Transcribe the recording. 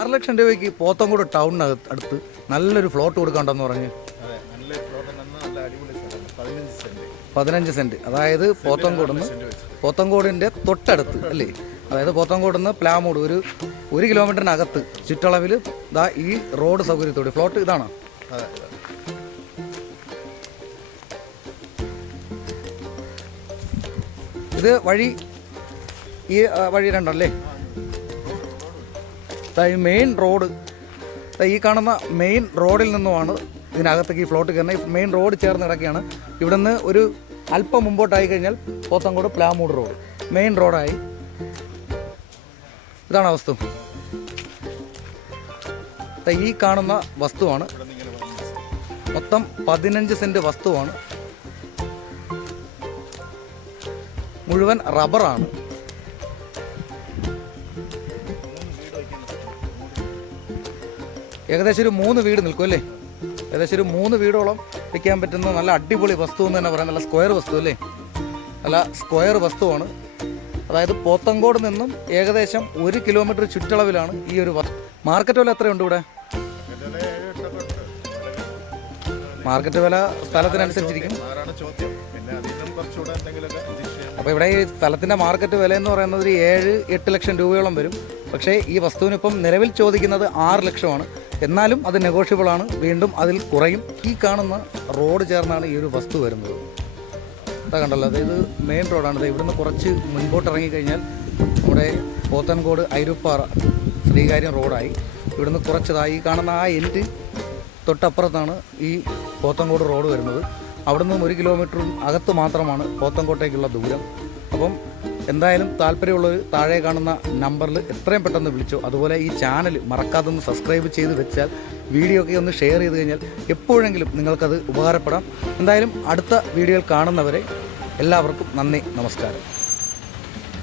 6 ലക്ഷം രൂപയ്ക്ക് പോത്തങ്കോട് ടൗണിനകത്ത് അടുത്ത് നല്ലൊരു ഫ്ലോട്ട് കൊടുക്കണ്ടെന്ന് പറഞ്ഞ്. 15 സെൻറ്റ്, അതായത് പോത്തങ്കോടിൻ്റെ തൊട്ടടുത്ത് അല്ലേ? അതായത് പോത്തങ്കോടിന്ന് പ്ലാമൂട് ഒരു 1 കിലോമീറ്ററിനകത്ത് ചുറ്റളവിൽ ഇതാ ഈ റോഡ് സൗകര്യത്തോടെ ഫ്ലോട്ട് ഇതാണ്. ഇത് വഴി ഈ വഴി രണ്ടല്ലേ? ഈ മെയിൻ റോഡ്, ഈ കാണുന്ന മെയിൻ റോഡിൽ നിന്നുമാണ് ഇതിനകത്തേക്ക് ഈ ഫ്ലോട്ട് കയറുന്നത്. ഈ മെയിൻ റോഡ് ചേർന്ന് കിടക്കുകയാണ്. ഇവിടെ നിന്ന് ഒരു അല്പം മുമ്പോട്ടായി കഴിഞ്ഞാൽ പോത്തങ്കോട് പ്ലാമൂട് റോഡ് മെയിൻ റോഡായി. ഇതാണ് വസ്തു. ഈ കാണുന്ന വസ്തുവാണ് മൊത്തം 15 സെൻറ്റ് വസ്തുവാണ്. മുഴുവൻ റബ്ബറാണ്. ഏകദേശം ഒരു 3 വീട് നിൽക്കും അല്ലേ? ഏകദേശം ഒരു 3 വീടോളം വയ്ക്കാൻ പറ്റുന്ന നല്ല അടിപൊളി വസ്തു എന്ന് തന്നെ പറയാം. നല്ല സ്ക്വയർ വസ്തു അല്ലേ? നല്ല സ്ക്വയർ വസ്തുവാണ്. അതായത് പോത്തങ്കോട് നിന്നും ഏകദേശം 1 കിലോമീറ്റർ ചുറ്റളവിലാണ് ഈ ഒരു മാർക്കറ്റ് വില. എത്രയുണ്ട് ഇവിടെ? മാർക്കറ്റ് വില സ്ഥലത്തിനനുസരിച്ചിരിക്കും. അപ്പോൾ ഇവിടെ ഈ സ്ഥലത്തിൻ്റെ മാർക്കറ്റ് വില എന്ന് പറയുന്നത് 7-8 ലക്ഷം രൂപയോളം വരും. പക്ഷേ ഈ വസ്തുവിനിപ്പം നിലവിൽ ചോദിക്കുന്നത് 6 ലക്ഷമാണ്. എന്നാലും അത് നെഗോഷ്യബിളാണ്. വീണ്ടും അതിൽ കുറയും. ഈ കാണുന്ന റോഡ് ചേർന്നാണ് ഈ ഒരു വസ്തു വരുന്നത്. അതാ കണ്ടല്ലോ, അതായത് മെയിൻ റോഡാണ്. ഇവിടുന്ന് കുറച്ച് മുൻപോട്ട് ഇറങ്ങിക്കഴിഞ്ഞാൽ നമ്മുടെ പോത്തൻകോട് അയിരുപ്പാറ ശ്രീകാര്യം റോഡായി. ഇവിടുന്ന് കുറച്ചതായി കാണുന്ന ആ എൻഡ് തൊട്ടപ്പുറത്താണ് ഈ പോത്തങ്കോട് റോഡ് വരുന്നത്. അവിടെ നിന്നും 1 കിലോമീറ്റർ അകത്ത് മാത്രമാണ് പോത്തങ്കോട്ടേക്കുള്ള ദൂരം. അപ്പം എന്തായാലും താല്പര്യമുള്ളവർ താഴെ കാണുന്ന നമ്പറിൽ എത്രയും പെട്ടെന്ന് വിളിച്ചോ. അതുപോലെ ഈ ചാനൽ മറക്കാതെ ഒന്ന് സബ്സ്ക്രൈബ് ചെയ്ത് വെച്ചാൽ വീഡിയോ ഒക്കെ ഒന്ന് ഷെയർ ചെയ്ത് കഴിഞ്ഞാൽ എപ്പോഴെങ്കിലും നിങ്ങൾക്കത് ഉപകാരപ്പെടാം. എന്തായാലും അടുത്ത വീഡിയോയിൽ കാണുന്നവരെ എല്ലാവർക്കും നന്ദി, നമസ്കാരം.